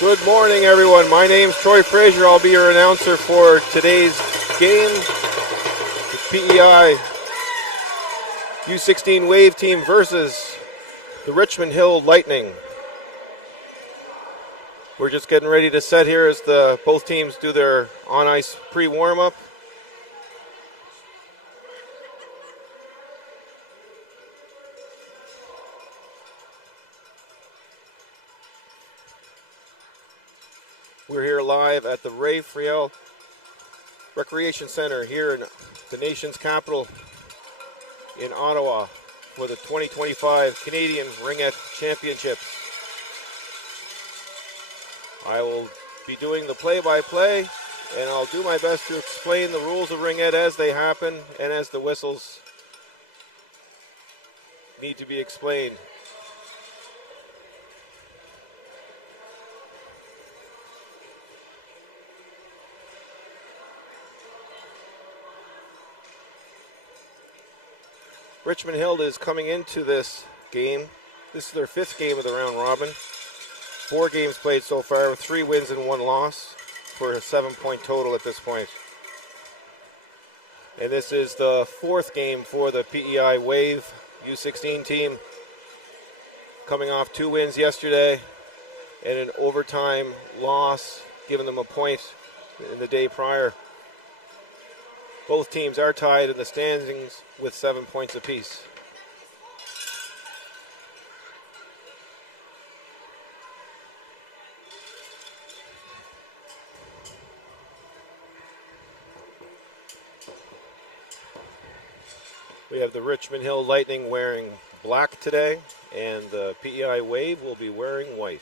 Good morning, everyone. My name's Troy Fraser. I'll be your announcer for today's game. The PEI U16 Wave team versus the Richmond-Hill-Lightning. We're just getting ready to set here as both teams do their on-ice pre-warm-up. We're here live at the Friel Recreation Center here in the nation's capital in Ottawa for the 2025 Canadian Ringette Championships. I will be doing the play-by-play, and I'll do my best to explain the rules of Ringette as they happen and as the whistles need to be explained. Richmond-Hill is coming into this game. This is their fifth game of the round robin. 4 games played so far with 3 wins and 1 loss for a 7-point total at this point. And this is the 4th game for the PEI Wave U16 team, coming off 2 wins yesterday and an overtime loss, giving them a point in the day prior. Both teams are tied in the standings with 7 points apiece. We have the Richmond-Hill-Lightning wearing black today, and the PEI Wave will be wearing white.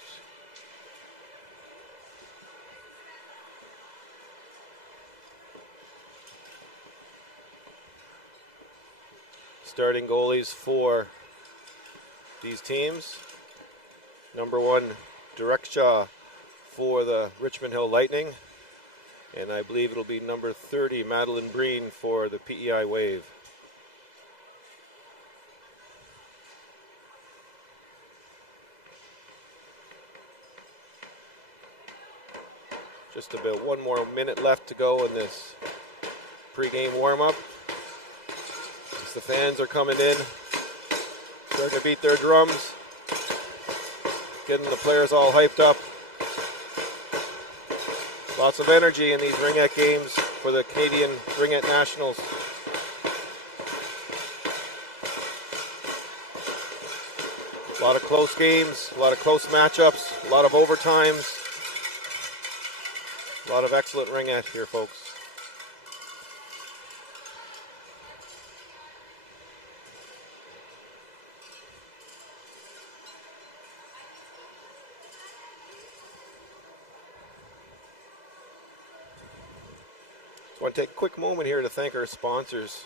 Starting goalies for these teams. Number 1, Direkshaw for the Richmond-Hill-Lightning. And I believe it'll be number 30, Madeline Breen for the PEI Wave. Just about 1 more minute left to go in this pre-game warm-up. The fans are coming in, starting to beat their drums, getting the players all hyped up. Lots of energy in these Ringette games for the Canadian Ringette Nationals. A lot of close games, a lot of close matchups, a lot of overtimes, a lot of excellent Ringette here, folks. I want to take a quick moment here to thank our sponsors.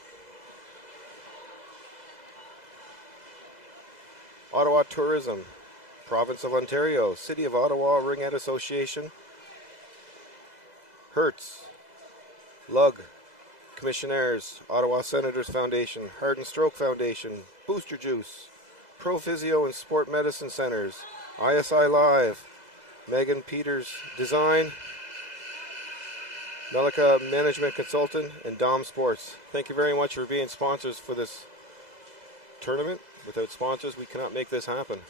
Ottawa Tourism, Province of Ontario, City of Ottawa Ringette Association, Hertz, Lug, Commissionaires, Ottawa Senators Foundation, Heart and Stroke Foundation, Booster Juice, Pro Physio and Sport Medicine Centers, ISI Live, Megan Peters Design, Melika Management Consultant, and Dom Sports. Thank you very much for being sponsors for this tournament. Without sponsors, we cannot make this happen.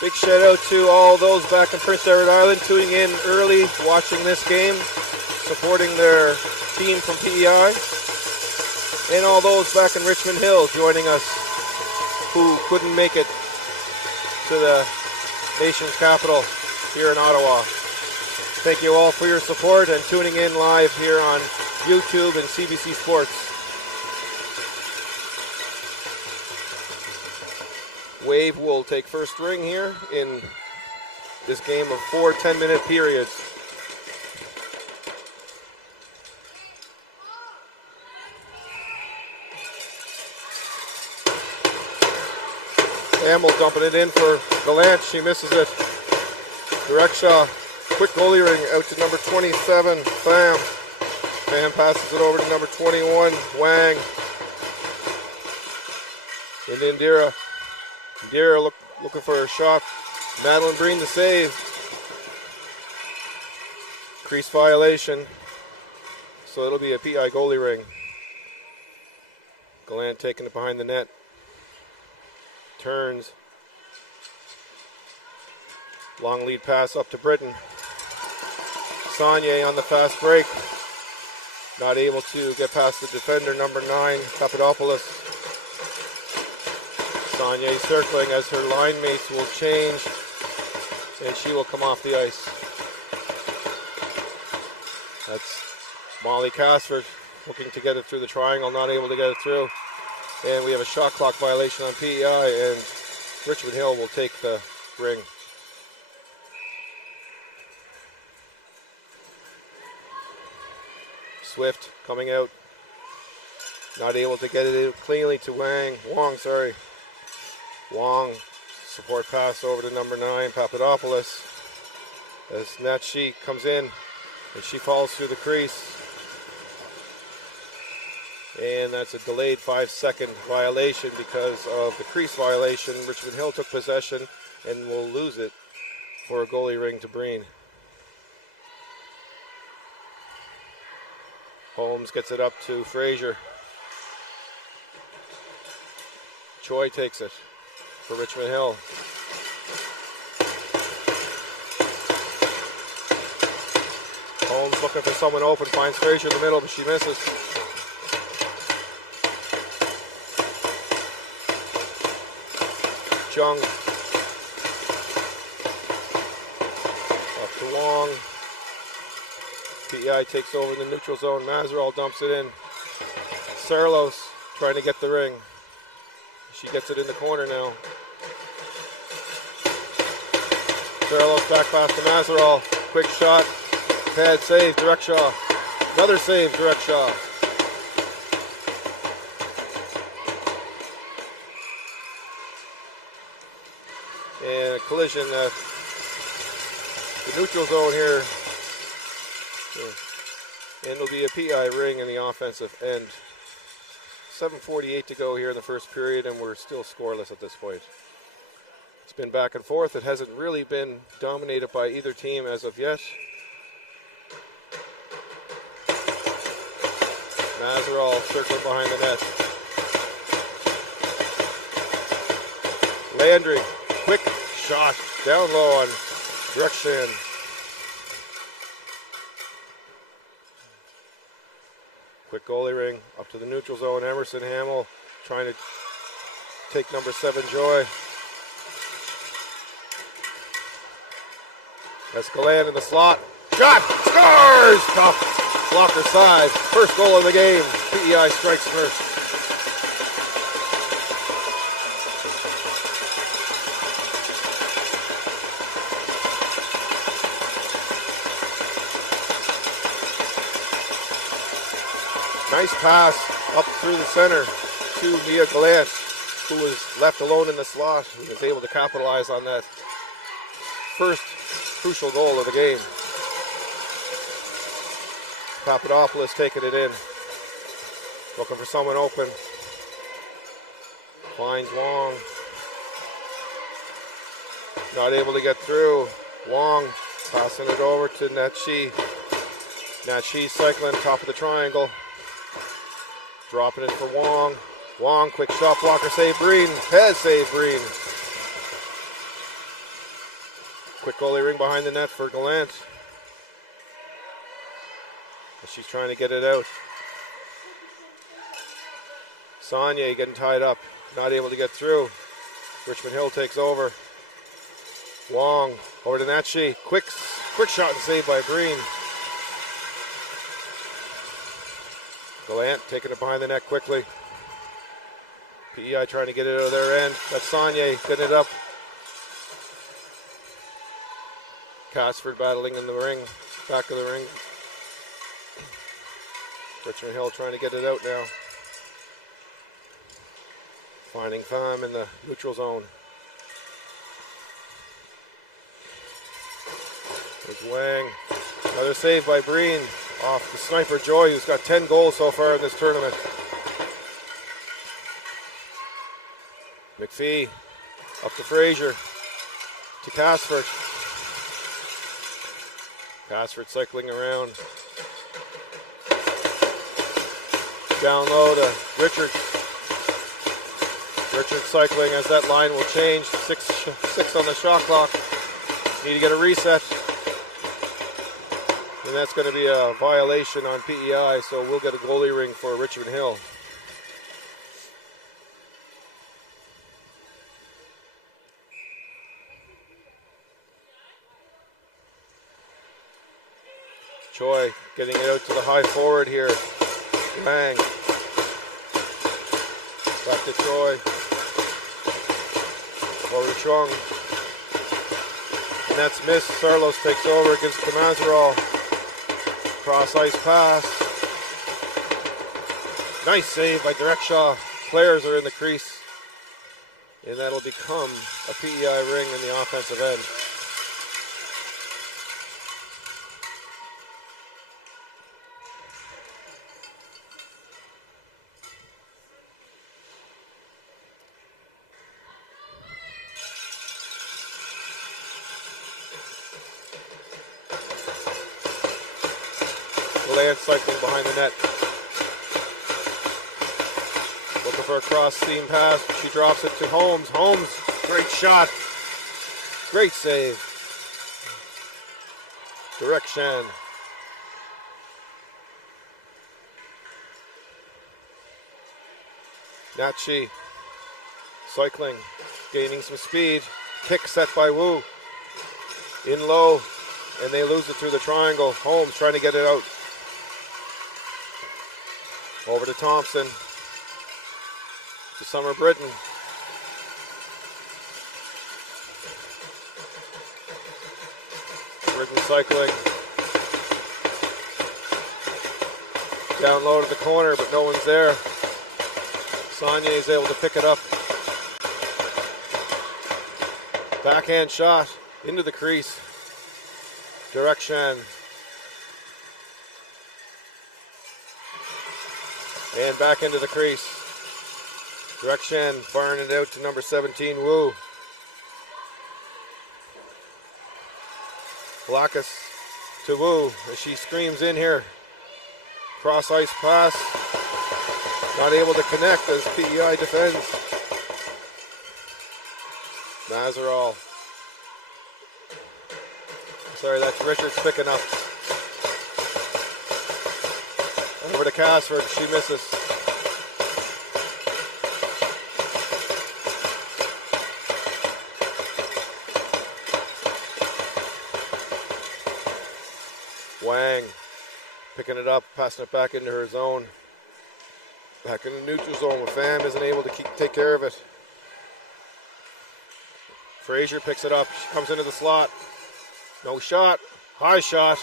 Big shout out to all those back in Prince Edward Island tuning in early, watching this game, supporting their team from PEI, and all those back in Richmond-Hill joining us who couldn't make it to the nation's capital here in Ottawa. Thank you all for your support and tuning in live here on YouTube and CBC Sports. Wave will take first ring here in this game of 4 10-minute periods. Hamill dumping it in for Gallant. She misses it. Direct shot. Quick goalie ring out to number 27, Pham. Pham passes it over to number 21, Wang. Into Indira. Indira looking for her shot. Madeline Breen the save. Crease violation. So it'll be a PEI goalie ring. Gallant taking it behind the net. Turns. Long lead pass up to Britton. Saunier on the fast break. Not able to get past the defender, number 9, Papadopoulos. Saunier circling as her line mates will change, and she will come off the ice. That's Molly Casford looking to get it through the triangle, not able to get it through. And we have a shot clock violation on PEI, and Richmond-Hill will take the ring. Swift coming out, not able to get it cleanly to Wong, sorry. Wong, support pass over to number 9, Papadopoulos. As Natchi comes in, and she falls through the crease. And that's a delayed 5-second violation because of the crease violation. Richmond-Hill took possession and will lose it for a goalie ring to Breen. Holmes gets it up to Frazier. Choi takes it for Richmond-Hill. Holmes looking for someone open, finds Frazier in the middle, but she misses. Jung. Up to Wong. PEI takes over the neutral zone. Mazerall dumps it in. Sarlos trying to get the ring. She gets it in the corner now. Sarlos back pass to Mazerall. Quick shot. Pad save. Direct shot. Another save. Direct shot. And a collision at the neutral zone here. And it'll be a PEI ring in the offensive end. 7:48 to go here in the first period, and we're still scoreless at this point. It's been back and forth. It hasn't really been dominated by either team as of yet. Mazerall circling behind the net. Landry, quick shot, down low on direction. Quick goalie ring up to the neutral zone. Emerson Hamill trying to take number 7 Joy. That's Gallant in the slot. Shot! Scores! Top blocker side. First goal of the game. PEI strikes first. Nice pass up through the center to Mia Gallant, who was left alone in the slot, who was able to capitalize on that first crucial goal of the game. Papadopoulos taking it in, looking for someone open. Finds Wong. Not able to get through. Wong passing it over to Natchi. Natchi cycling top of the triangle. Dropping it for Wong. Wong, quick shot blocker, save Breen. Pez save Breen. Quick goalie ring behind the net for Gallant. She's trying to get it out. Saunier getting tied up. Not able to get through. Richmond-Hill takes over. Wong over to Natchi. Quick shot and save by Breen. Gallant taking it behind the net quickly. PEI trying to get it out of their end. That's Saunier getting it up. Casford battling in the ring, back of the ring. Richmond-Hill trying to get it out now. Finding Pham in the neutral zone. There's Wang. Another save by Breen off the sniper Joy, who's got 10 goals so far in this tournament. McPhee up to Frazier. To Casford. Casford cycling around. Down low to Richard. Richard cycling as that line will change. Six on the shot clock. Need to get a reset. And that's going to be a violation on PEI, so we'll get a goalie ring for Richmond-Hill. Choi getting it out to the high forward here. Bang. Back to Choi. Over to Chung. And that's missed. Sarlos takes over, gives it to Mazerall. Cross ice pass. Nice save by Direkshaw. Players are in the crease. And that'll become a PEI ring in the offensive end. Cycling behind the net. Looking for a cross seam pass. She drops it to Holmes. Holmes, great shot. Great save. Direction. Nachi cycling, gaining some speed. Kick set by Wu. In low, and they lose it through the triangle. Holmes trying to get it out. Over to Thompson. To Summer Britton. Britton cycling. Down low to the corner, but no one's there. Sonia is able to pick it up. Backhand shot into the crease. Direction. And back into the crease. Direction, firing it out to number 17, Wu. Blackus to Wu as she screams in here. Cross ice pass. Not able to connect as PEI defends. Mazerall. Sorry, that's Richards picking up. Over to Casford, she misses. Wang picking it up, passing it back into her zone. Back in the neutral zone with Pham isn't able to take care of it. Frazier picks it up, she comes into the slot. No shot, high shot,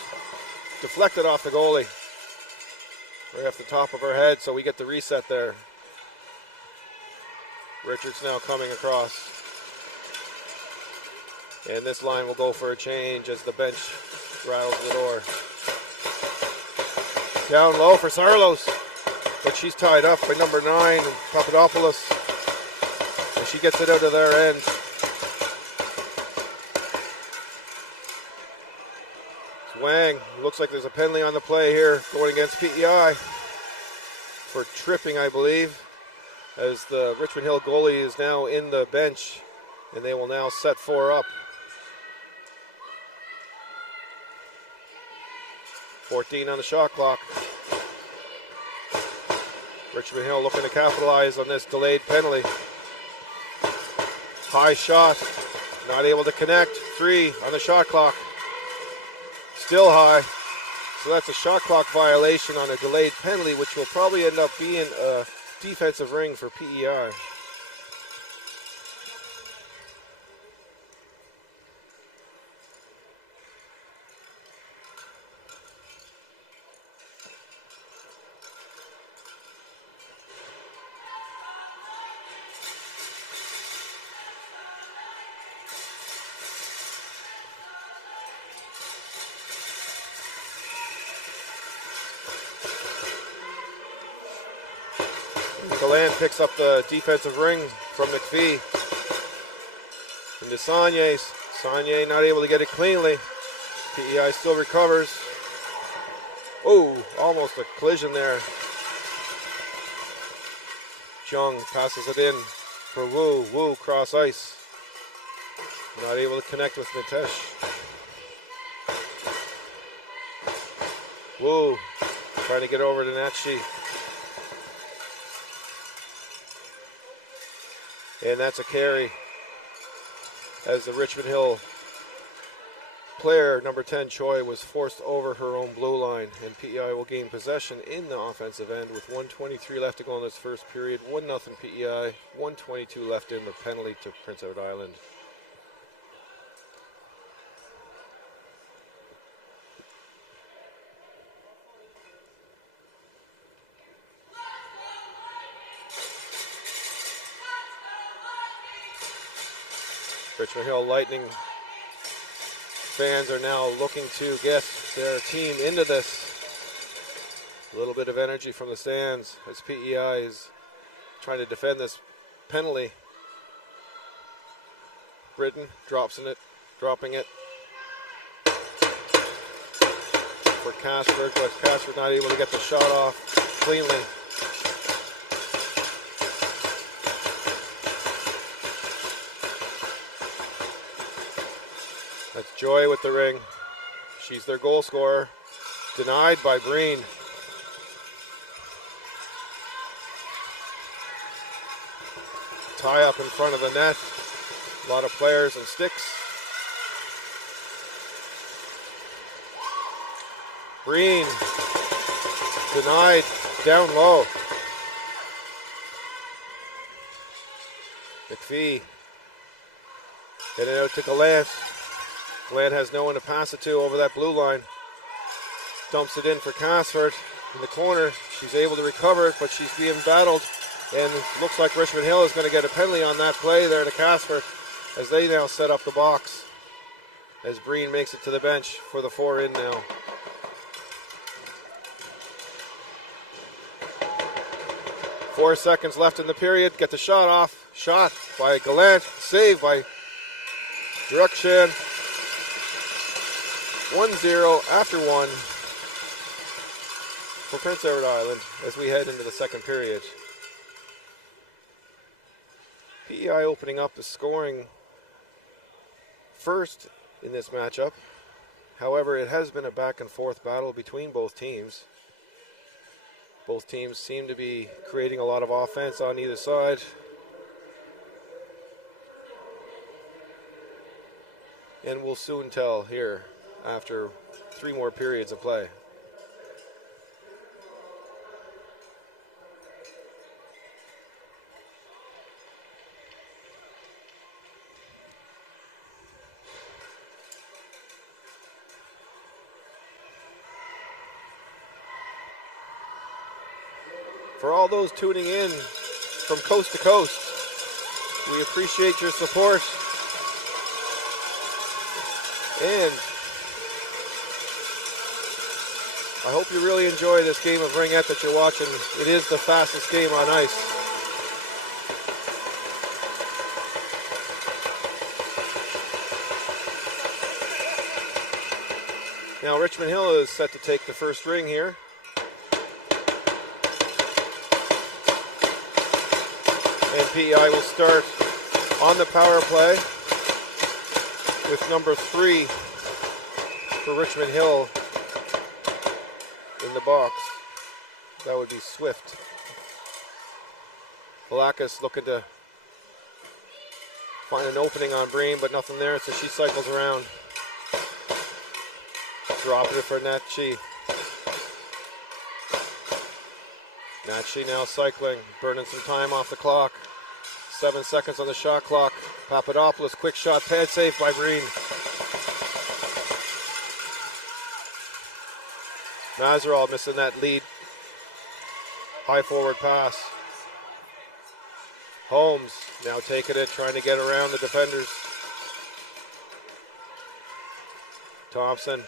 deflected off the goalie. Right off the top of her head, so we get the reset there. Richards now coming across. And this line will go for a change as the bench rattles the door. Down low for Sarlos, but she's tied up by number 9, Papadopoulos. And she gets it out of their end. Wang, looks like there's a penalty on the play here going against PEI for tripping, I believe, as the Richmond Hill goalie is now in the bench and they will now set 4 up. 14 on the shot clock. Richmond Hill looking to capitalize on this delayed penalty. High shot, not able to connect. 3 on the shot clock. Still high, so that's a shot clock violation on a delayed penalty, which will probably end up being a defensive ring for PEI. Galan picks up the defensive ring from McPhee. Into Sagne. Sagne not able to get it cleanly. PEI still recovers. Oh, almost a collision there. Jung passes it in for Wu. Wu cross ice. Not able to connect with Nitesh. Wu trying to get over to Natchi. And that's a carry as the Richmond Hill player, number 10, Choi, was forced over her own blue line, and PEI will gain possession in the offensive end with 1:23 left to go in this first period. 1-0 PEI, 1:22 left in the penalty to Prince Edward Island. Richmond-Hill-Lightning fans are now looking to get their team into this. A little bit of energy from the stands as PEI is trying to defend this penalty. Britton dropping it for Casford, but Casford not able to get the shot off cleanly. That's Joy with the ring. She's their goal scorer. Denied by Breen. Tie up in front of the net. A lot of players and sticks. Breen. Denied. Down low. McPhee. Getting out to Gallant. Glenn has no one to pass it to over that blue line. Dumps it in for Casford in the corner. She's able to recover it, but she's being battled. And it looks like Richmond Hill is going to get a penalty on that play there to Casford as they now set up the box. As Breen makes it to the bench for the 4-in now. Four seconds left in the period. Get the shot off. Shot by Gallant. Save by Drukshan. 1-0 after one for Prince Edward Island as we head into the second period. PEI opening up the scoring first in this matchup. However, it has been a back and forth battle between both teams. Both teams seem to be creating a lot of offense on either side. And we'll soon tell here after 3 more periods of play. For all those tuning in from coast to coast, we appreciate your support. And I hope you really enjoy this game of ringette that you're watching. It is the fastest game on ice. Now Richmond Hill is set to take the first ring here. And PEI will start on the power play with number 3 for Richmond Hill in the box. That would be Swift. Valakis looking to find an opening on Breen, but nothing there, so she cycles around. Dropping it for Natchi. Natchi now cycling, burning some time off the clock. 7 seconds on the shot clock. Papadopoulos, quick shot, pad save by Breen. Mazerall missing that lead. High forward pass. Holmes now taking it, trying to get around the defenders. Thompson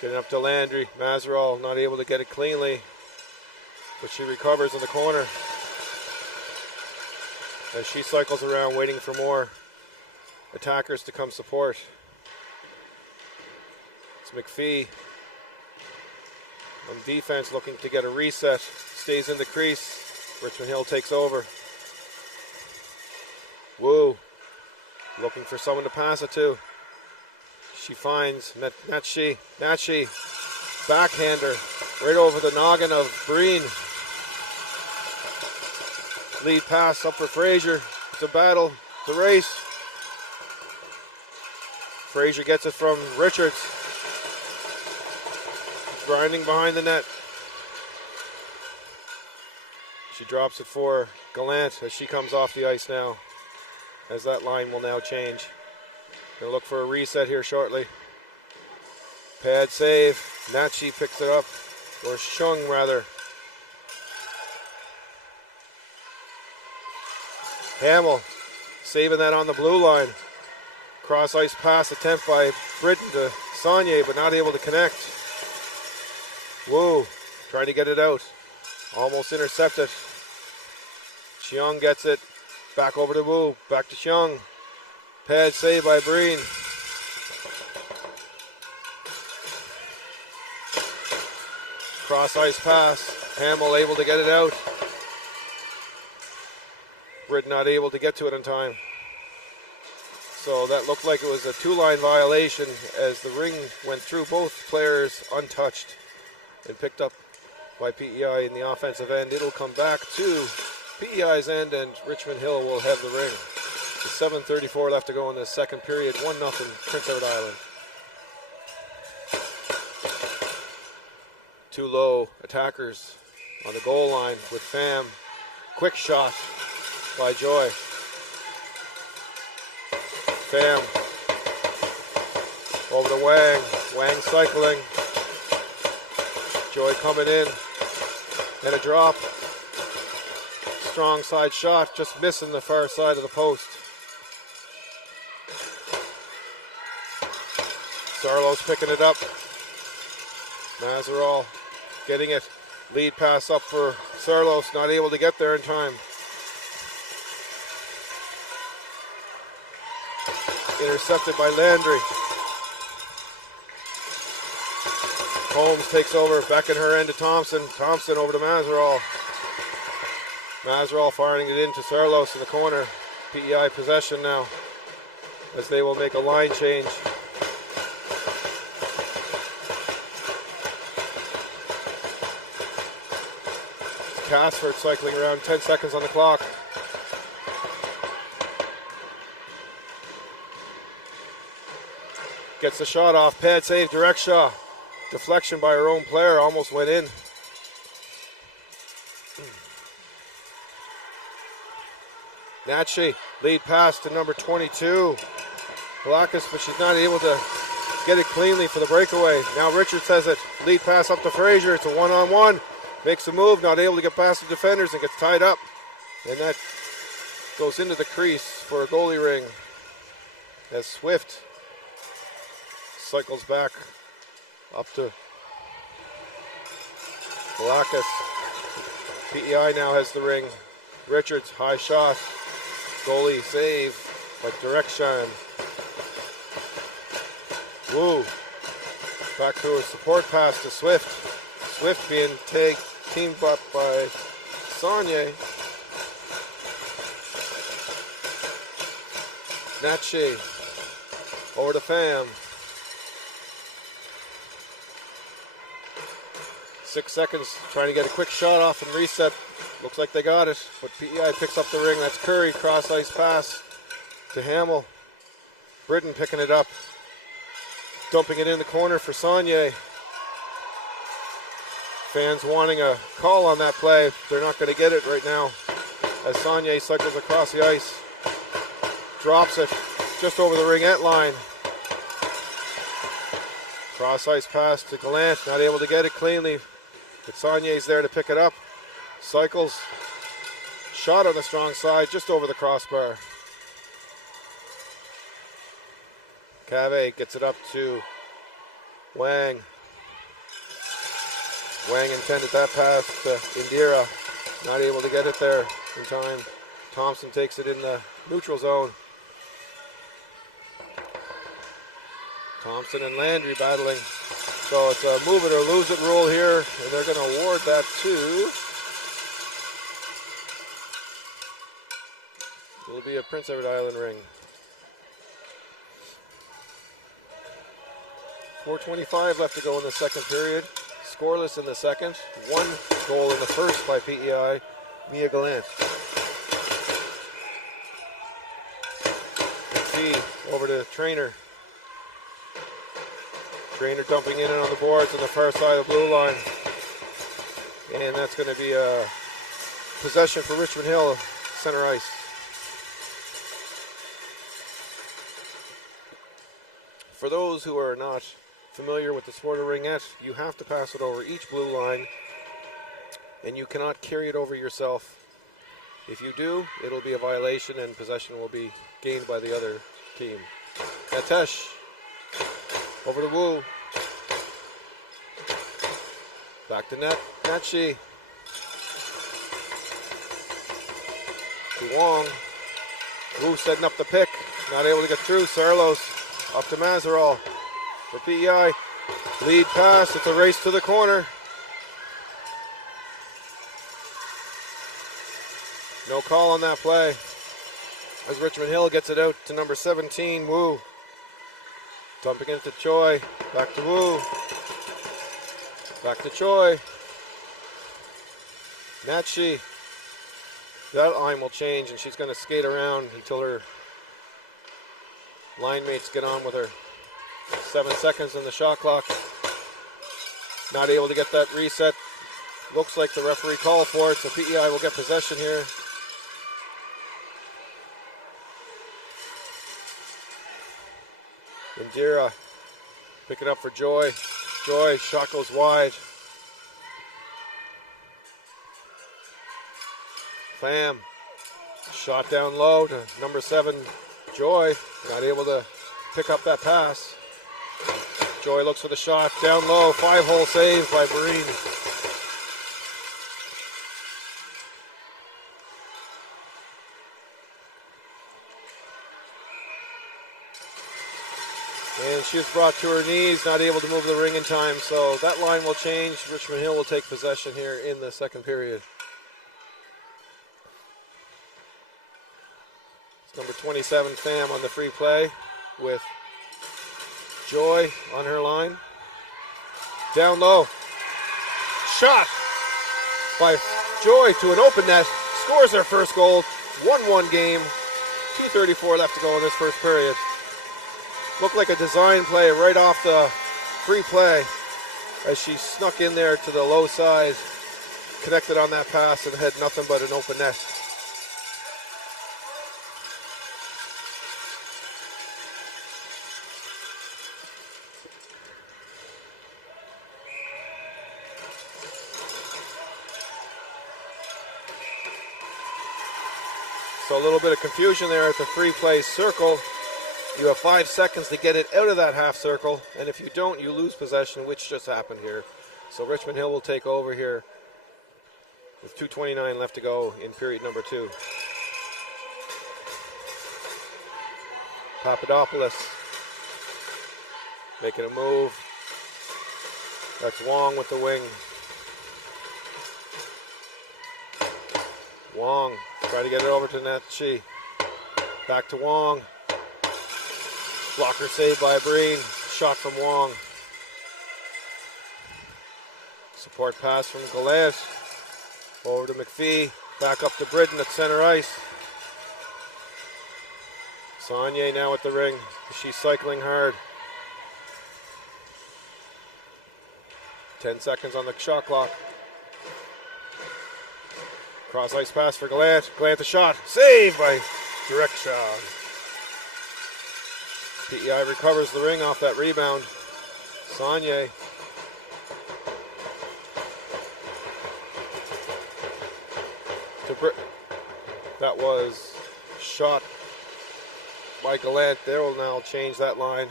getting up to Landry. Mazerall not able to get it cleanly, but she recovers in the corner. as she cycles around waiting for more attackers to come support. It's McPhee on defense looking to get a reset. Stays in the crease. Richmond Hill takes over. Woo. Looking for someone to pass it to. She finds Natchi. Backhander right over the noggin of Breen. Lead pass up for Fraser. It's a battle. It's a race. Fraser gets it from Richards. Grinding behind the net. She drops it for Gallant as she comes off the ice now. As that line will now change. Gonna look for a reset here shortly. Pad save. Natchi picks it up. Or Shung rather. Hamill saving that on the blue line. Cross ice pass attempt by Britton to Saunier, but not able to connect. Woo, trying to get it out. Almost intercepted. Cheong gets it. Back over to Wu. Back to Cheong. Pad save by Breen. Cross ice pass. Hamill able to get it out. Britt not able to get to it in time. So that looked like it was a two-line violation as the ring went through both players untouched and picked up by PEI in the offensive end. It'll come back to PEI's end and Richmond Hill will have the ring. With 7:34 left to go in the second period. 1-0 Prince Edward Island. Two low attackers on the goal line with Pham. Quick shot by Joy. Pham over to Wang. Wang cycling. Joy coming in. And a drop. Strong side shot, just missing the far side of the post. Sarlos picking it up. Mazeral getting it. Lead pass up for Sarlos, not able to get there in time. Intercepted by Landry. Holmes takes over, back in her end to Thompson. Thompson over to Mazeral. Mazeral firing it into Sarlos in the corner. PEI possession now as they will make a line change. Casford cycling around, 10 seconds on the clock. Gets the shot off, pad save, direct shot. Deflection by her own player, almost went in. Natchi, lead pass to number 22. Blackus, but she's not able to get it cleanly for the breakaway. Now Richards has it. Lead pass up to Fraser. It's a one-on-one. Makes a move, not able to get past the defenders and gets tied up. And that goes into the crease for a goalie ring. As Swift cycles back up to Blackus. PEI now has the ring. Richards, high shot. Goalie save by Direction. Woo. Back to a support pass to Swift. Swift being teamed up by Saunier. Natchi. Over to Pham. 6 seconds trying to get a quick shot off and reset. Looks like they got it, but PEI picks up the ring. That's Curry, cross ice pass to Hamill. Britton picking it up. Dumping it in the corner for Saunier. Fans wanting a call on that play. They're not going to get it right now as Saunier cycles across the ice. Drops it just over the ringette line. Cross ice pass to Gallant. Not able to get it cleanly, but Saunier's there to pick it up. Cycles. Shot on the strong side just over the crossbar. Cave gets it up to Wang. Wang intended that pass to Indira. Not able to get it there in time. Thompson takes it in the neutral zone. Thompson and Landry battling. So it's a move it or lose it rule here, and they're going to award that to... It'll be a Prince Edward Island ring. 4:25 left to go in the second period. Scoreless in the second. One goal in the first by PEI. Mia Gallant. McPhee over to Trainer. Trainer dumping in on the boards on the far side of the blue line. And that's going to be a possession for Richmond Hill, center ice. For those who are not familiar with the sport of ringette, you have to pass it over each blue line, and you cannot carry it over yourself. If you do, it'll be a violation and possession will be gained by the other team. Natesh over to Wu. Back to net. Natchi. To Wong. Wu setting up the pick. Not able to get through. Sarlos up to Mazerall for PEI. Lead pass. It's a race to the corner. No call on that play. As Richmond Hill gets it out to number 17, Wu. Dumping into Choi. Back to Wu. Back to Choi. Natchi. That line will change, and she's going to skate around until her line mates get on with her. 7 seconds on the shot clock. Not able to get that reset. Looks like the referee called for it, so PEI will get possession here. Indira picking up for Joy. Joy, shot goes wide. Pham, shot down low to number 7, Joy. Not able to pick up that pass. Joy looks for the shot down low. 5-hole save by Breen. And she was brought to her knees, not able to move the ring in time. So that line will change. Richmond Hill will take possession here in the second period. It's number 27, Pham, on the free play with Joy on her line. Down low. Shot by Joy to an open net. Scores their first goal. 1-1 game. 2:34 left to go in this first period. Looked like a design play right off the free play as she snuck in there to the low side, connected on that pass and had nothing but an open net. So a little bit of confusion there at the free play circle. You have 5 seconds to get it out of that half circle, and if you don't, you lose possession, which just happened here. So Richmond Hill will take over here with 2:29 left to go in period number 2. Papadopoulos making a move. That's Wong with the wing. Wong trying to get it over to Natchi. Back to Wong. Blocker saved by Breen. Shot from Wong. Support pass from Gallant. Over to McPhee. Back up to Britton at center ice. Saunier now at the ring. She's cycling hard. 10 seconds on the shot clock. Cross ice pass for Gallant. Gallant the shot. Saved by Direct Shaw. PEI recovers the ring off that rebound. Saunier. That was shot by Gallant. They will now change that line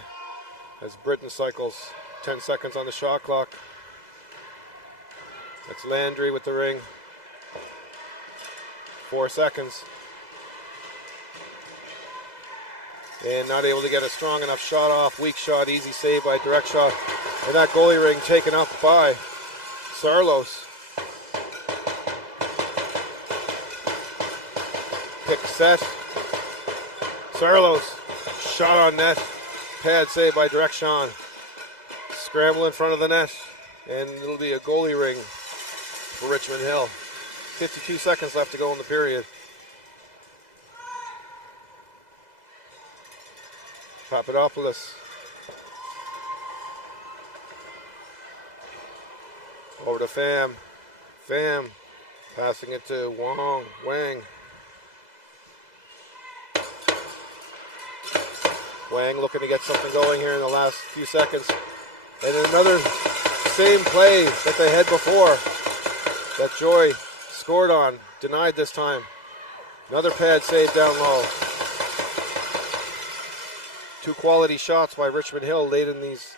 as Britton cycles. 10 seconds on the shot clock. That's Landry with the ring. 4 seconds. and not able to get a strong enough shot off. Weak shot, easy save by direct shot. And that goalie ring taken up by Sarlos. Pick set. Sarlos, shot on net. Pad save by direct Sean. Scramble in front of the net, and it'll be a goalie ring for Richmond-Hill. 52 seconds left to go in the period. Papadopoulos. Over to Pham. Pham passing it to Wang. Wang looking to get something going here in the last few seconds. And another same play that they had before that Joy scored on. Denied this time. Another pad save down low. Two quality shots by Richmond-Hill late in these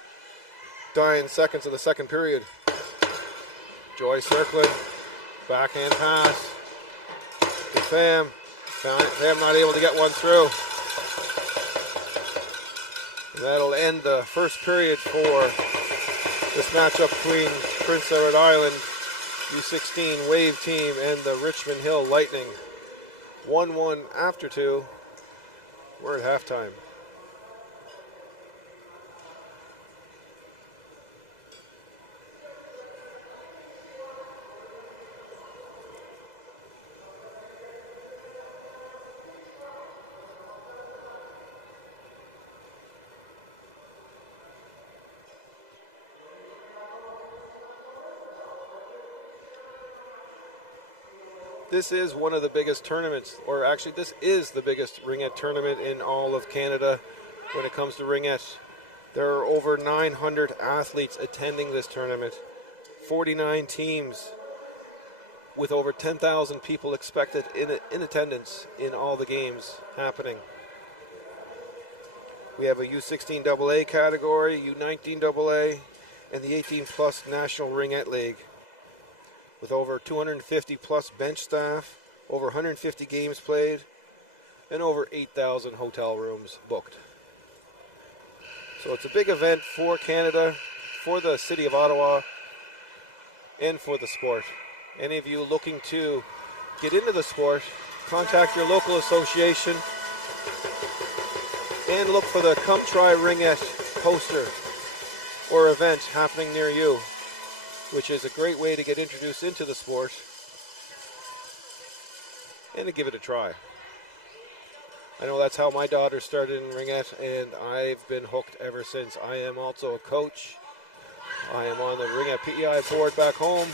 dying seconds of the second period. Joy circling. Backhand pass. To Pham. Pham not able to get one through. And that'll end the first period for this matchup between Prince Edward Island U16 Wave team and the Richmond-Hill-Lightning. 1-1 after 2. We're at halftime. This is one of the biggest tournaments, or actually this is the biggest ringette tournament in all of Canada when it comes to ringette. There are over 900 athletes attending this tournament, 49 teams with over 10,000 people expected in attendance in all the games happening. We have a U16AA category, U19AA, and the 18 plus National Ringette League, with over 250 plus bench staff, over 150 games played, and over 8,000 hotel rooms booked. So it's a big event for Canada, for the city of Ottawa, and for the sport. Any of you looking to get into the sport, contact your local association and look for the Come Try Ringette poster or event happening near you, which is a great way to get introduced into the sport and to give it a try. I know that's how my daughter started in ringette, and I've been hooked ever since. I am also a coach. I am on the Ringette PEI board back home.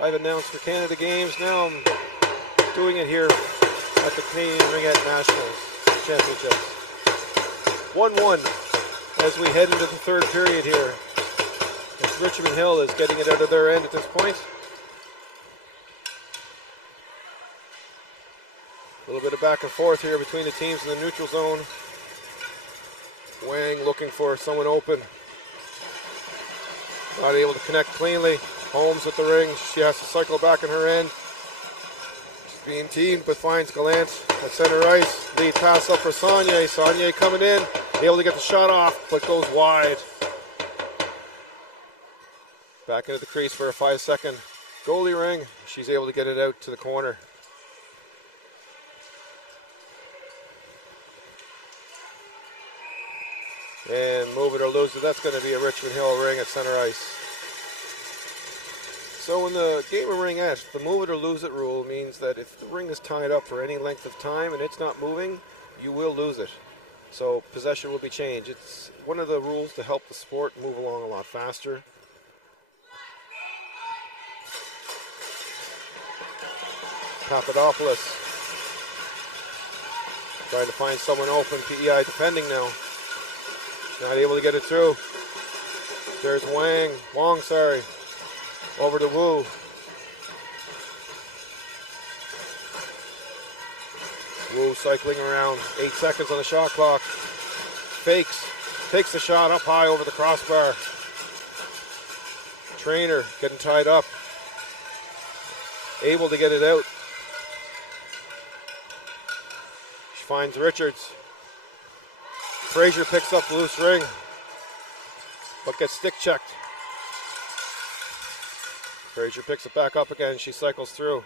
I've announced for Canada Games. Now I'm doing it here at the Canadian Ringette Nationals Championships. 1-1 as we head into the third period here. As Richmond-Hill is getting it out of their end at this point. A little bit of back and forth here between the teams in the neutral zone. Wang looking for someone open. Not able to connect cleanly. Holmes with the ring. She has to cycle back in her end. She's being teamed, but finds Gallant at center ice. Lead pass up for Saunier. Saunier coming in. Able to get the shot off, but goes wide. Back into the crease for a 5-second goalie ring. She's able to get it out to the corner. And move it or lose it. That's going to be a Richmond-Hill ring at center ice. So in the game of ringette, the move it or lose it rule means that if the ring is tied up for any length of time and it's not moving, you will lose it. So possession will be changed. It's one of the rules to help the sport move along a lot faster. Papadopoulos trying to find someone open. PEI defending now. Not able to get it through. There's Wong, sorry. Over to Wu. Wu cycling around. 8 seconds on the shot clock. Fakes. Takes the shot up high over the crossbar. Trainer getting tied up. Able to get it out. She finds Richards. Frazier picks up the loose ring, but gets stick checked. Frazier picks it back up again. She cycles through,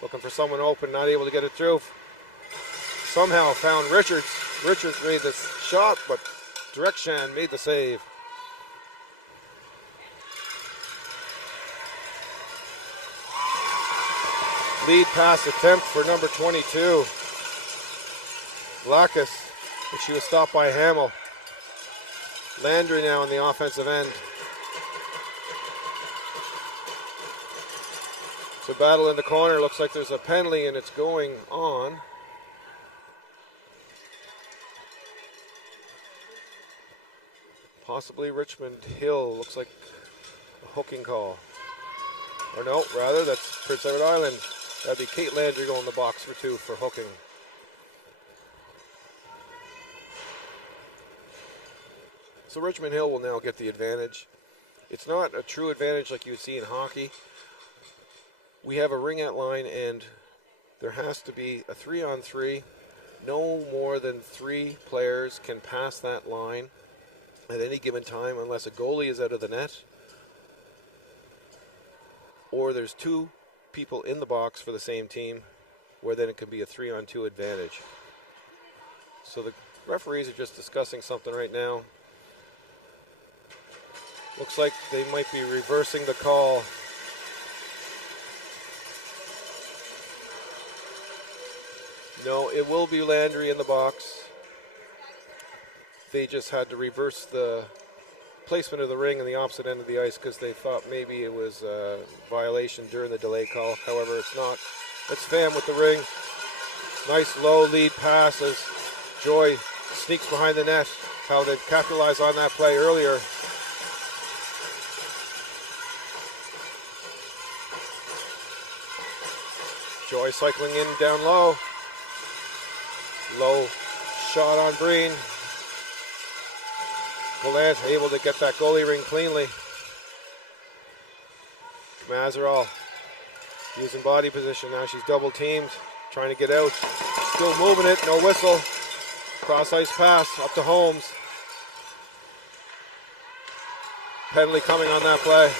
looking for someone open, not able to get it through. Somehow found Richards. Richards made this shot, but Drekshan made the save. Lead pass attempt for number 22. Lacus, but she was stopped by Hamill. Landry now on the offensive end. It's a battle in the corner. Looks like there's a penalty and it's going on. Possibly Richmond-Hill. Looks like a hooking call. Or no, rather, that's Prince Edward Island. That'd be Kate Landry going in the box for 2 for hooking. So Richmond-Hill will now get the advantage. It's not a true advantage like you would see in hockey. We have a ring-out line, and there has to be a 3-on-3. No more than 3 players can pass that line at any given time unless a goalie is out of the net or there's 2 people in the box for the same team, where then it can be a 3-on-2 advantage. So the referees are just discussing something right now. Looks like they might be reversing the call. No, it will be Landry in the box. They just had to reverse the placement of the ring in the opposite end of the ice because they thought maybe it was a violation during the delay call. However, it's not. It's Pham with the ring. Nice low lead pass as Joy sneaks behind the net. How they've capitalized on that play earlier. Joy cycling in down low. Low shot on Breen. Gallant able to get that goalie ring cleanly. Mazerall using body position. Now she's double teamed, trying to get out. Still moving it, no whistle. Cross ice pass up to Holmes. Penalty coming on that play.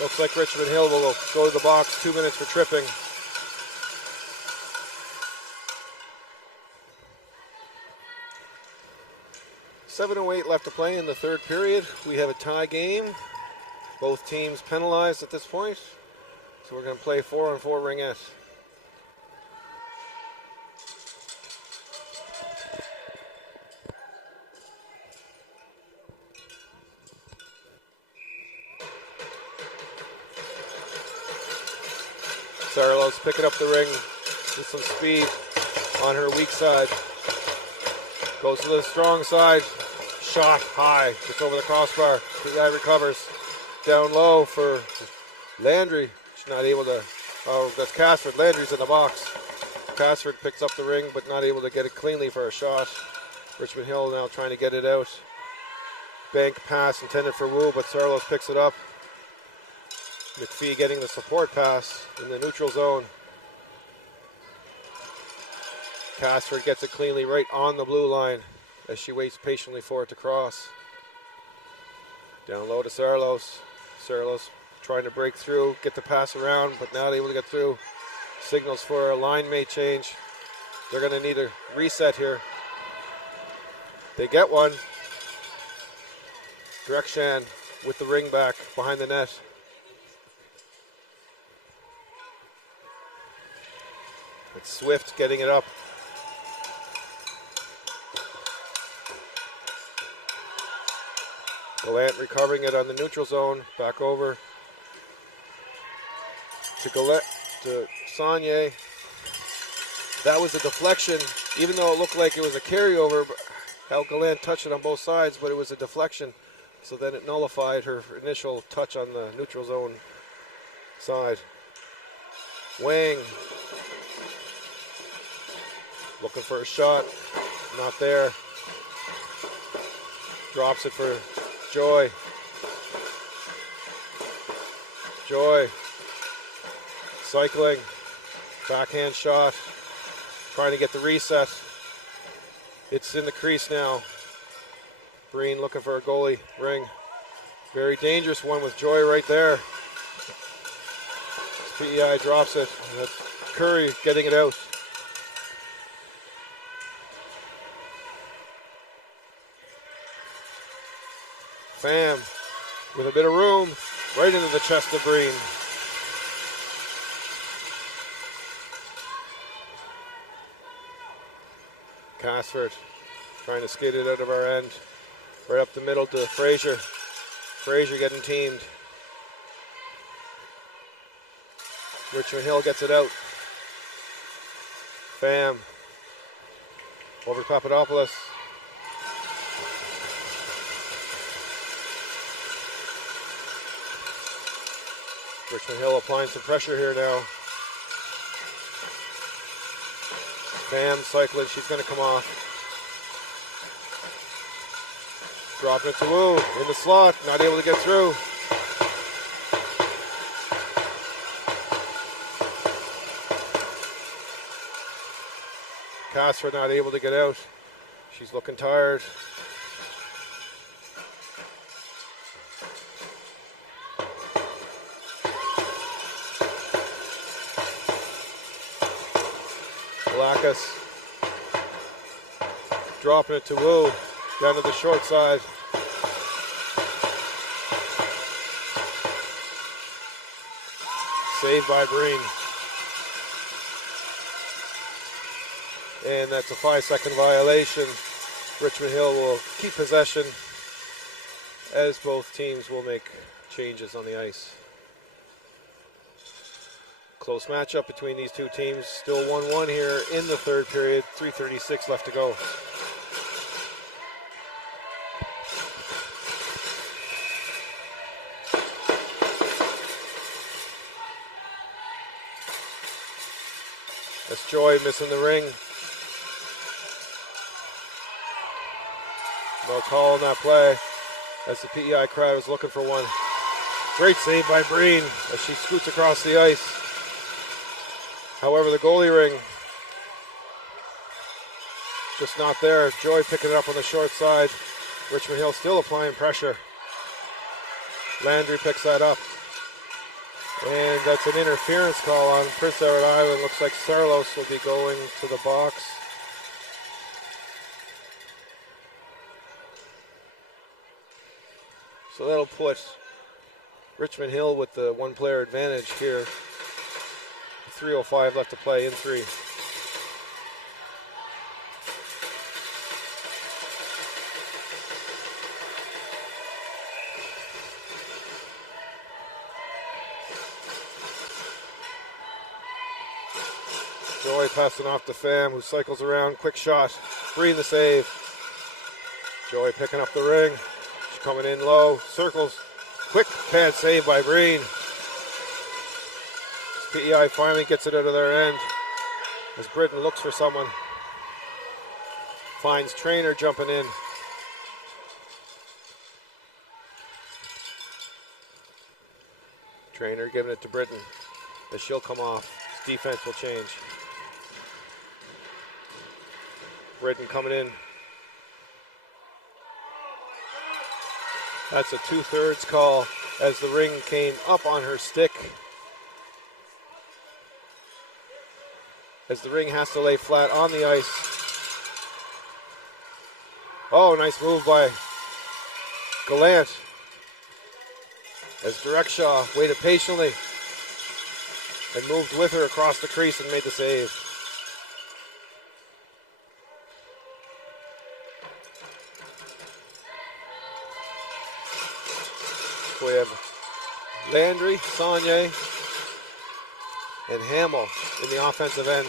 Looks like Richmond-Hill will go to the box. 2 minutes for tripping. .08 left to play in the third period. We have a tie game. Both teams penalized at this point. So we're going to play 4-on-4 ringette. Sarlos picking up the ring with some speed on her weak side. Goes to the strong side. Shot high, just over the crossbar. The guy recovers. Down low for Landry. She's not able to. Oh, that's Casford. Landry's in the box. Casford picks up the ring, but not able to get it cleanly for a shot. Richmond-Hill now trying to get it out. Bank pass intended for Wu, but Sarlos picks it up. McPhee getting the support pass in the neutral zone. Casford gets it cleanly right on the blue line as she waits patiently for it to cross. Down low to Sarlos. Sarlos trying to break through, get the pass around, but not able to get through. Signals for a line mate change. They're going to need a reset here. They get one. Drekshan with the ring back behind the net. It's Swift getting it up. Gallant recovering it on the neutral zone. Back over to Gallant, to Saunier. That was a deflection, even though it looked like it was a carryover. How Gallant touched it on both sides, but it was a deflection. So then it nullified her initial touch on the neutral zone side. Wang looking for a shot, not there. Drops it for Joy. Joy cycling, backhand shot, trying to get the reset. It's in the crease now. Breen looking for a goalie. Ring. Very dangerous one with Joy right there. PEI drops it. That's Curry getting it out. Pham with a bit of room right into the chest of Breen. Casford trying to skate it out of our end. Right up the middle to Fraser. Fraser getting teamed. Richmond-Hill gets it out. Pham. Over to Papadopoulos. Richmond-Hill applying some pressure here now. Pham cycling, she's going to come off. Dropping it to Wu in the slot, not able to get through. Casper not able to get out. She's looking tired. Blackus dropping it to Wu down to the short side. Saved by Breen. And that's a 5-second violation. Richmond-Hill will keep possession as both teams will make changes on the ice. Close matchup between these two teams. Still 1-1 here in the third period. 3:36 left to go. That's Joy missing the ring. No call on that play as the PEI crowd was looking for one. Great save by Breen as she scoots across the ice. However, the goalie ring just not there. Joy picking it up on the short side. Richmond-Hill still applying pressure. Landry picks that up. And that's an interference call on Prince Edward Island. Looks like Sarlos will be going to the box. So that'll put Richmond-Hill with the one-player advantage here. 3:05 left to play in 3. Joy passing off to Pham, who cycles around. Quick shot. Breen the save. Joy picking up the ring. She's coming in low. Circles. Quick pad save by Breen. PEI finally gets it out of their end as Britton looks for someone. Finds Trainer jumping in. Trainer giving it to Britton as she'll come off. Defense will change. Britton coming in. That's a 2/3 call as the ring came up on her stick. As the ring has to lay flat on the ice. Oh, nice move by Gallant. As Direkshaw waited patiently and moved with her across the crease and made the save. We have Landry, Saunier, and Hamill in the offensive end.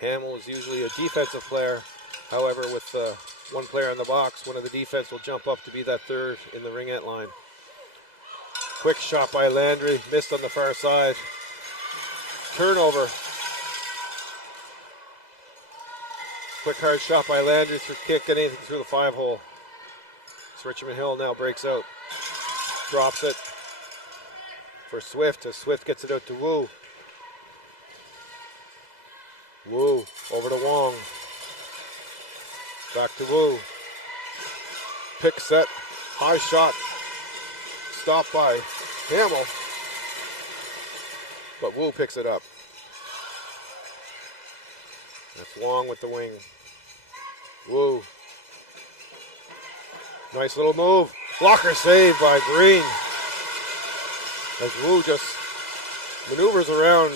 Hamill is usually a defensive player. However, with one player in the box, one of the defense will jump up to be that third in the ringette line. Quick shot by Landry, missed on the far side. Turnover. Quick hard shot by Landry through kick, getting anything through the 5-hole. So Richmond-Hill now breaks out. Drops it for Swift as Swift gets it out to Wu. Wu over to Wong. Back to Wu. pick set. High shot. Stopped by Hamill. But Wu picks it up. That's Wong with the wing. Wu. Nice little move. Blocker save by Green. As Wu just maneuvers around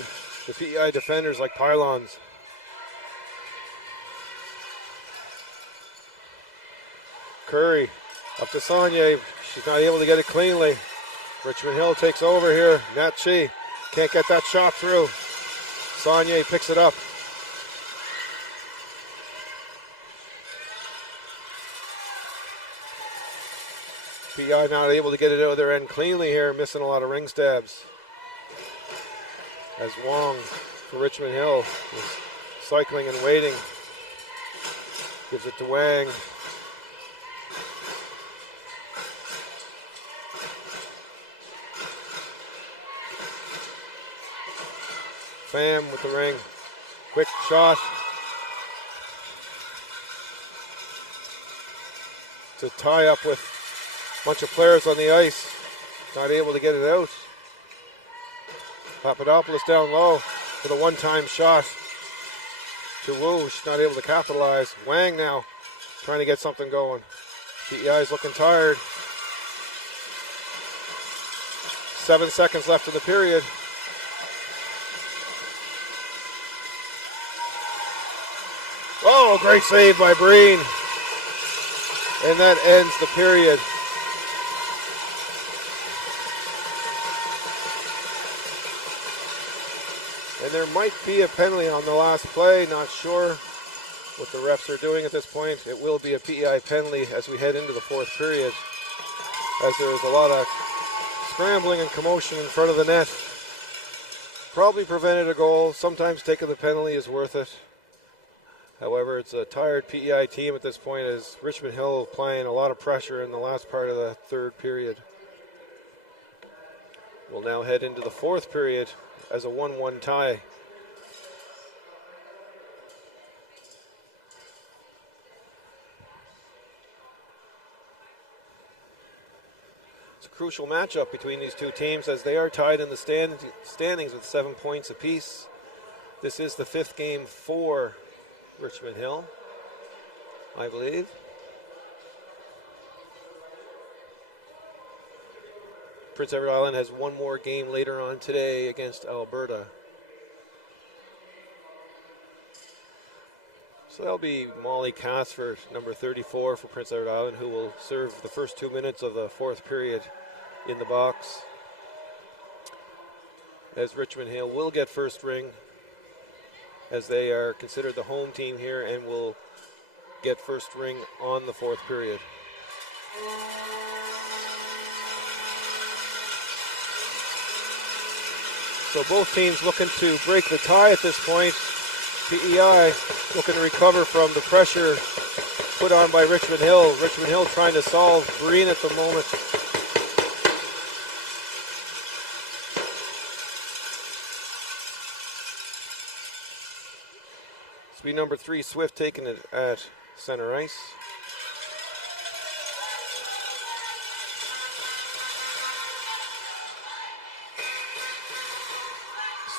the PEI defenders like pylons. Curry up to Saunier. She's not able to get it cleanly. Richmond-Hill takes over here. Nat Chi can't get that shot through. Saunier picks it up. PEI not able to get it out of their end cleanly here, missing a lot of ring stabs. As Wong for Richmond-Hill is cycling and waiting. Gives it to Wang. Pham with the ring. Quick shot. To tie up with a bunch of players on the ice. Not able to get it out. Papadopoulos down low for the one-time shot to Wu. She's not able to capitalize. Wang now trying to get something going. PEI is looking tired. 7 seconds left in the period. Oh, great save by Breen. And that ends the period. And there might be a penalty on the last play. Not sure what the refs are doing at this point. It will be a PEI penalty as we head into the fourth period, as there's a lot of scrambling and commotion in front of the net. Probably prevented a goal. Sometimes taking the penalty is worth it. However, it's a tired PEI team at this point, as Richmond-Hill applying a lot of pressure in the last part of the third period. We'll now head into the fourth period as a 1-1 tie. It's a crucial matchup between these two teams, as they are tied in the standings with 7 points apiece. This is the fifth game for Richmond-Hill, I believe. Prince Edward Island has one more game later on today against Alberta. So that'll be Molly Casford, number 34 for Prince Edward Island, who will serve the first 2 minutes of the fourth period in the box. As Richmond-Hill will get first ring, as they are considered the home team here and will get first ring on the fourth period. So both teams looking to break the tie at this point. PEI looking to recover from the pressure put on by Richmond-Hill. Richmond-Hill trying to solve Green at the moment. This will be number 3, Swift, taking it at center ice.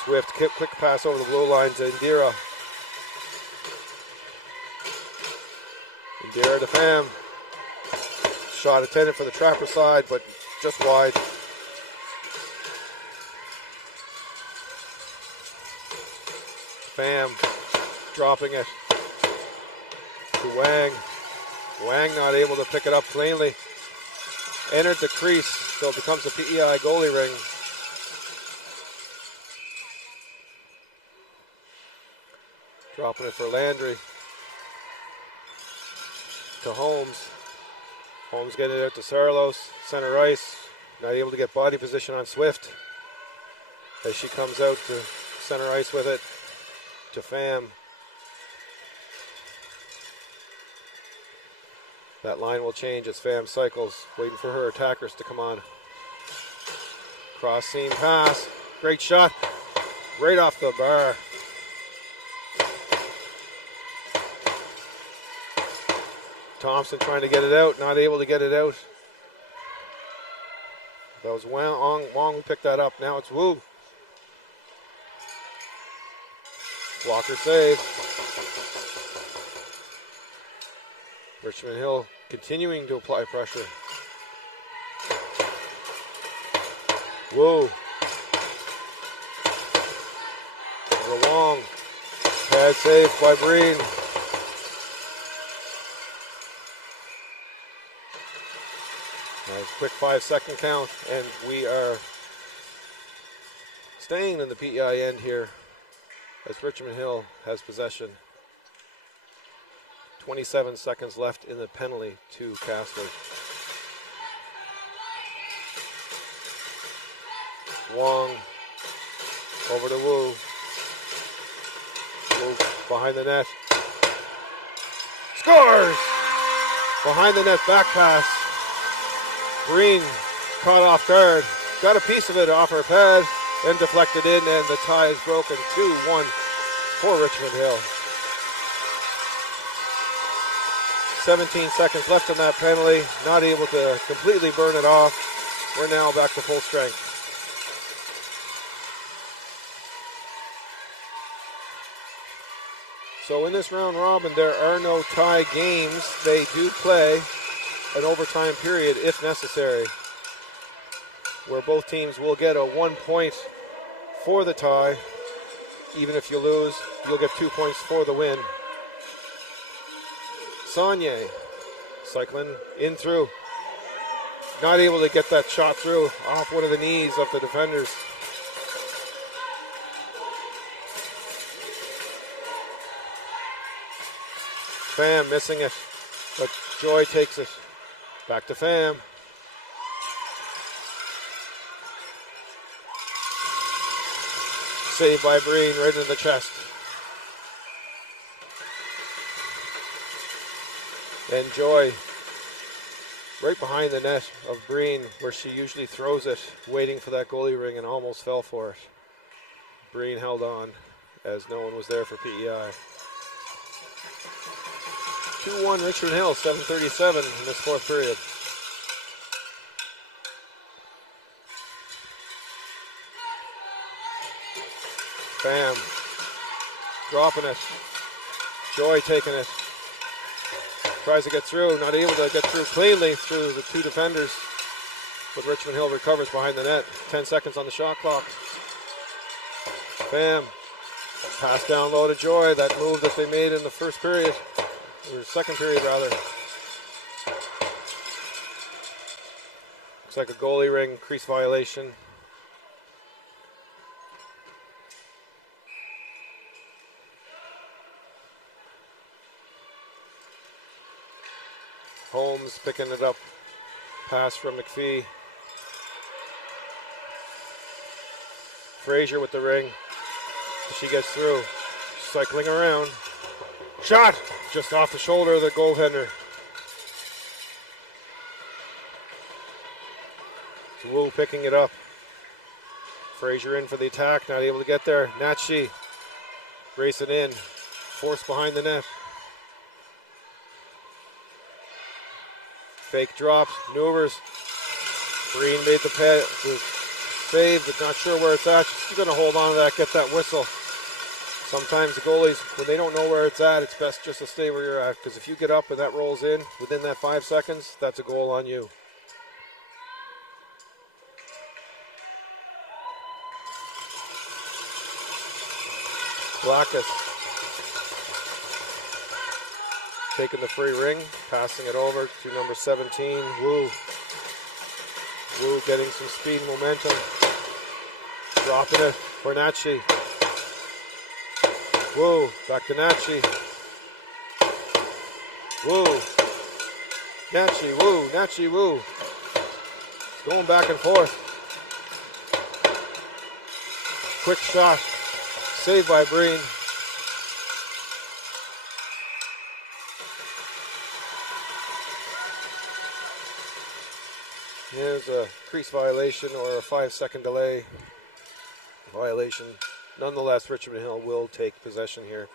Swift, quick pass over the blue line to Indira. Indira to Pham. Shot intended for the Trapper side, but just wide. Pham dropping it to Wang. Wang not able to pick it up cleanly. Entered the crease, so it becomes a PEI goalie ring. Dropping it for Landry. To Holmes. Holmes getting it out to Sarlos. Center ice. Not able to get body position on Swift, as she comes out to center ice with it to Pham. That line will change as Pham cycles, waiting for her attackers to come on. Cross seam pass. Great shot. Right off the bar. Thompson trying to get it out, not able to get it out. That was Wong who picked that up. Now it's Wu. Walker save. Richmond-Hill continuing to apply pressure. Wu. Over Wong. Bad save by Breen. Nice quick 5-second count, and we are staying in the PEI end here as Richmond-Hill has possession. 27 seconds left in the penalty to Casper. Wong over to Wu. Wu behind the net. Scores! Behind the net back pass. Green caught off guard. Got a piece of it off her pad. Then deflected in, and the tie is broken. 2-1 for Richmond-Hill. 17 seconds left on that penalty. Not able to completely burn it off. We're now back to full strength. So in this round robin, there are no tie games. They do play an overtime period if necessary, where both teams will get a 1 point for the tie. Even if you lose, you'll get 2 points for the win. Saunier cycling in through. Not able to get that shot through off one of the knees of the defenders. Pham missing it, but Joy takes it. Back to Pham. Saved by Breen right into the chest. And Joy right behind the net of Breen, where she usually throws it, waiting for that goalie ring, and almost fell for it. Breen held on as no one was there for PEI. 2-1 Richmond-Hill, 7:37 in this fourth period. Pham dropping it. Joy taking it. Tries to get through, not able to get through cleanly through the two defenders. But Richmond-Hill recovers behind the net. 10 seconds on the shot clock. Pham. Pass down low to Joy. That move that they made in the first period. Or second period, rather. Looks like a goalie ring, crease violation. Holmes picking it up. Pass from McPhee. Frazier with the ring. She gets through. Cycling around. Shot! Just off the shoulder of the goaltender. It's Wu picking it up. Frazier in for the attack. Not able to get there. Natchi racing in. Forced behind the net. Fake drops. Maneuvers. Breen made the save, but not sure where it's at. She's going to hold on to that, get that whistle. Sometimes the goalies, when they don't know where it's at, it's best just to stay where you're at, because if you get up and that rolls in within that 5 seconds, that's a goal on you. Blackus taking the free ring, passing it over to number 17, Wu. Wu getting some speed and momentum. Dropping it for Natchi. Wu, back to Natchi. Wu. Natchi, Wu, Natchi, Wu. It's going back and forth. Quick shot. Saved by Breen. Here's a crease violation or a 5-second delay violation. Nonetheless, Richmond-Hill will take possession here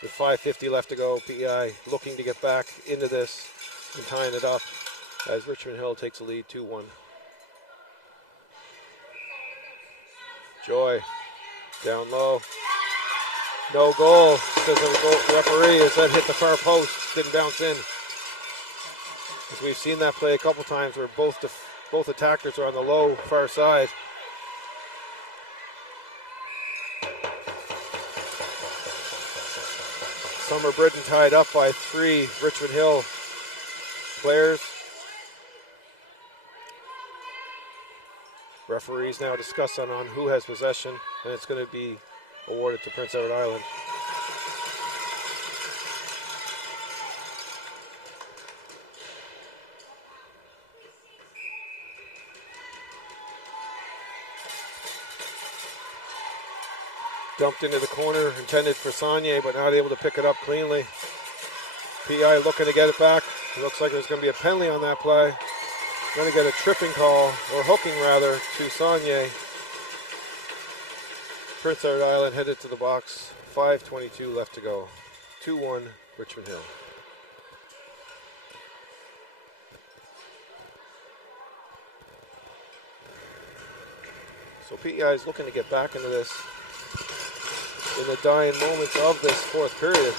With 5:50 left to go, PEI looking to get back into this and tying it up as Richmond-Hill takes a lead 2-1. Joy down low. No goal, says the referee, as that hit the far post, didn't bounce in. As we've seen that play a couple times where both attackers are on the low far side. Summer Britton tied up by 3 Richmond Hill players. Referees now discuss on who has possession, and it's going to be awarded to Prince Edward Island. Dumped into the corner, intended for Saunier, but not able to pick it up cleanly. PEI looking to get it back. It looks like there's going to be a penalty on that play. Going to get a tripping call, or hooking rather, to Saunier. Prince Edward Island headed to the box. 5:22 left to go. 2-1 Richmond Hill. So PEI is looking to get back into this in the dying moments of this fourth period.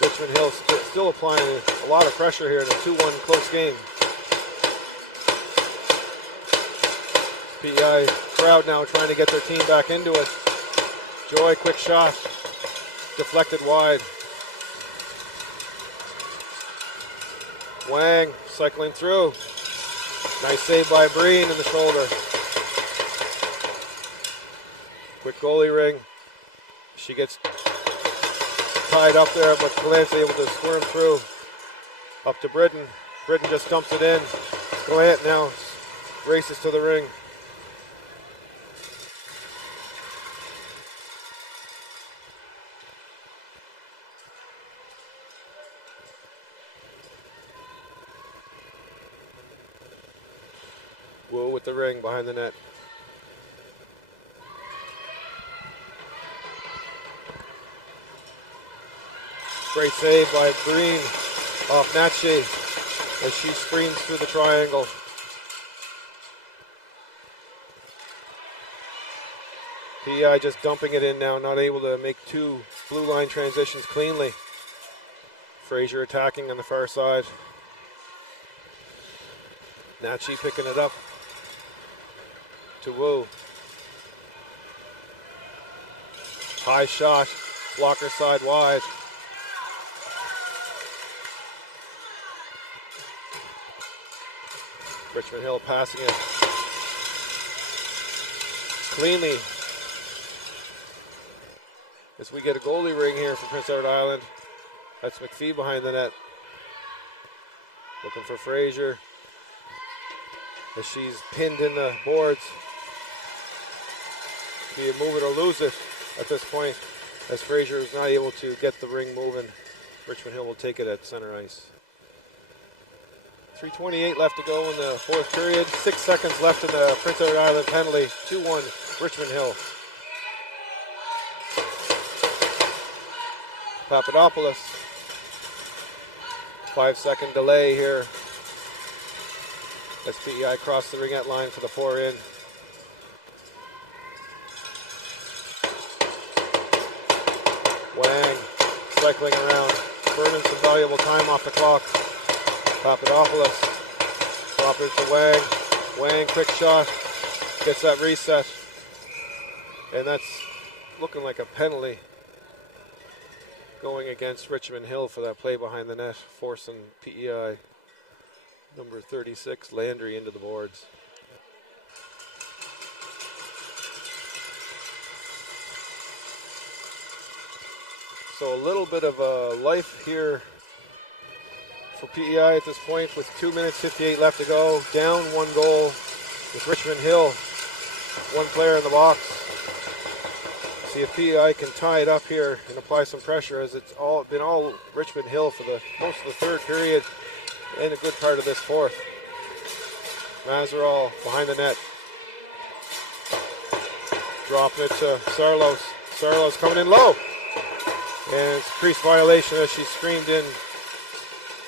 Richmond Hill still applying a lot of pressure here in a 2-1 close game. PEI crowd now trying to get their team back into it. Joy, quick shot, deflected wide. Wang cycling through. Nice save by Breen in the shoulder. Quick goalie ring. She gets tied up there, but Galant's able to squirm through. Up to Britton. Britton just dumps it in. Galant now races to the ring. Wu with the ring behind the net. Great save by Breen off Natchi as she screens through the triangle. PEI just dumping it in now, not able to make 2 blue line transitions cleanly. Frazier attacking on the far side. Natchi picking it up to Wu. High shot, blocker side wide. Richmond Hill passing it cleanly. As we get a goalie ring here for Prince Edward Island. That's McPhee behind the net. Looking for Frazier as she's pinned in the boards. Be a move it or lose it at this point, as Frazier is not able to get the ring moving. Richmond Hill will take it at center ice. 3:28 left to go in the fourth period. 6 seconds left in the Prince Edward Island penalty. 2-1 Richmond Hill. Papadopoulos. 5-second delay here as PEI crossed the ringette line for the 4-in. Wang cycling around, burning some valuable time off the clock. Papadopoulos, drop it to Wang. Wang, quick shot, gets that reset. And that's looking like a penalty going against Richmond Hill for that play behind the net, forcing PEI number 36, Landry, into the boards. So a little bit of a life here for PEI at this point with 2 minutes 58 left to go. Down 1 goal with Richmond Hill. 1 player in the box. See if PEI can tie it up here and apply some pressure, as it's been all Richmond Hill for the most of the third period and a good part of this fourth. Mazeral behind the net. Dropping it to Sarlos. Sarlos coming in low. And it's a crease violation as she screamed in.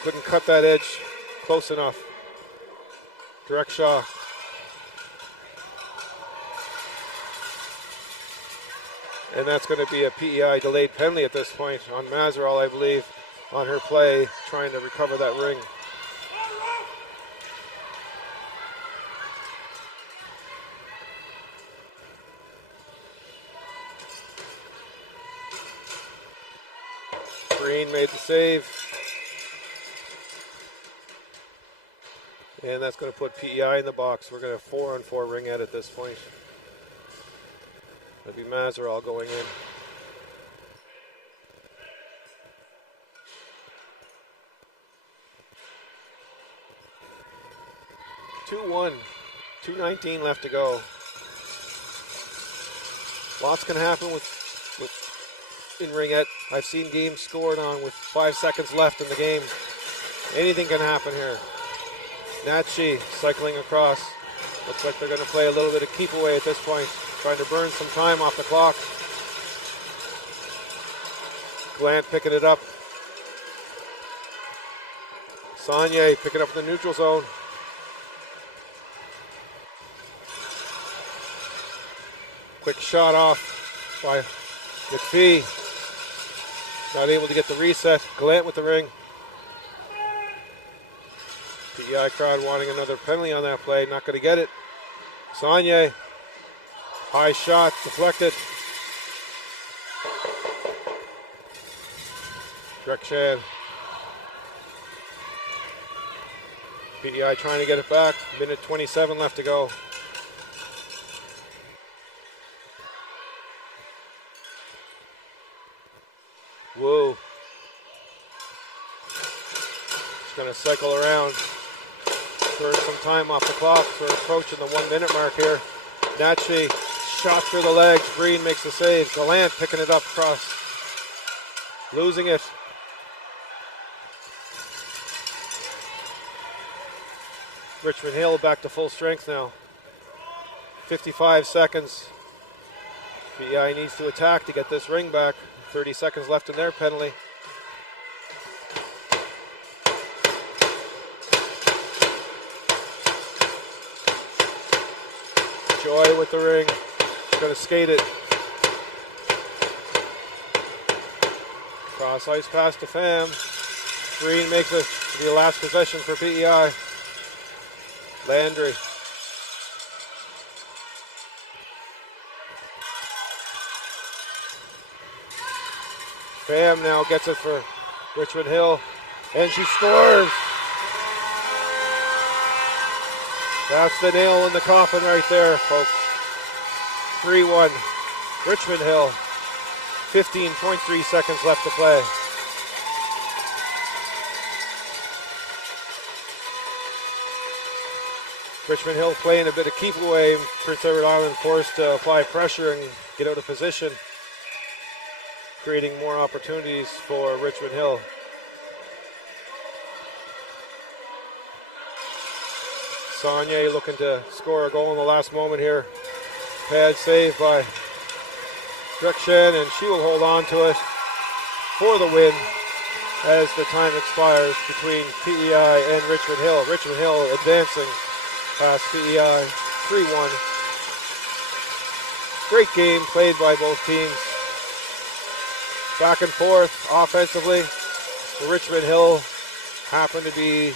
Couldn't cut that edge close enough. Direct shot. And that's going to be a PEI delayed penalty at this point on Mazeral, I believe, on her play, trying to recover that ring. Green made the save. And that's going to put PEI in the box. We're going to have 4-on-4 ring at this point. That'll be Mazeral going in. (2-1). 2:19 left to go. Lots can happen with in ringette. I've seen games scored on with 5 seconds left in the game. Anything can happen here. Natchi cycling across. Looks like they're going to play a little bit of keep away at this point, trying to burn some time off the clock. Glant picking it up. Saunier picking up in the neutral zone. Quick shot off by McPhee. Not able to get the reset. Glant with the ring. PEI crowd wanting another penalty on that play. Not going to get it. Saunier. High shot. Deflected. Drekshan. PEI trying to get it back. Minute 27 left to go. Woo. Just going to cycle around. Burn some time off the clock. We're approaching the 1 minute mark here. Natchi shot through the legs. Green makes the save. Gallant picking it up across. Losing it. Richmond-Hill back to full strength now. 55 seconds. PEI needs to attack to get this ring back. 30 seconds left in their penalty. Joy with the ring. She's going to skate it. Cross ice pass to Pham. Green makes it to be the last possession for PEI. Landry. Pham now gets it for Richmond-Hill, and she scores. That's the nail in the coffin right there, folks. 3-1, Richmond-Hill. 15.3 seconds left to play. Richmond-Hill playing a bit of keep away. Prince Edward Island forced to apply pressure and get out of position, creating more opportunities for Richmond-Hill. Saunier looking to score a goal in the last moment here. Pad save by Drekshan, and she will hold on to it for the win as the time expires between PEI and Richmond-Hill. Richmond-Hill advancing past PEI 3-1. Great game played by both teams. Back and forth offensively. Richmond-Hill happened to be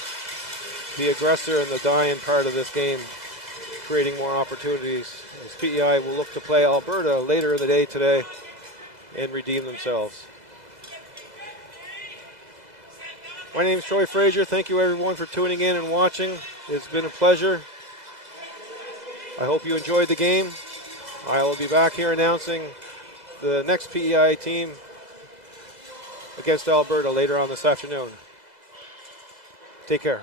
the aggressor in the dying part of this game, creating more opportunities. As PEI will look to play Alberta later in the day today and redeem themselves. My name is Troy Fraser. Thank you everyone for tuning in and watching. It's been a pleasure. I hope you enjoyed the game. I will be back here announcing the next PEI team against Alberta later on this afternoon. Take care.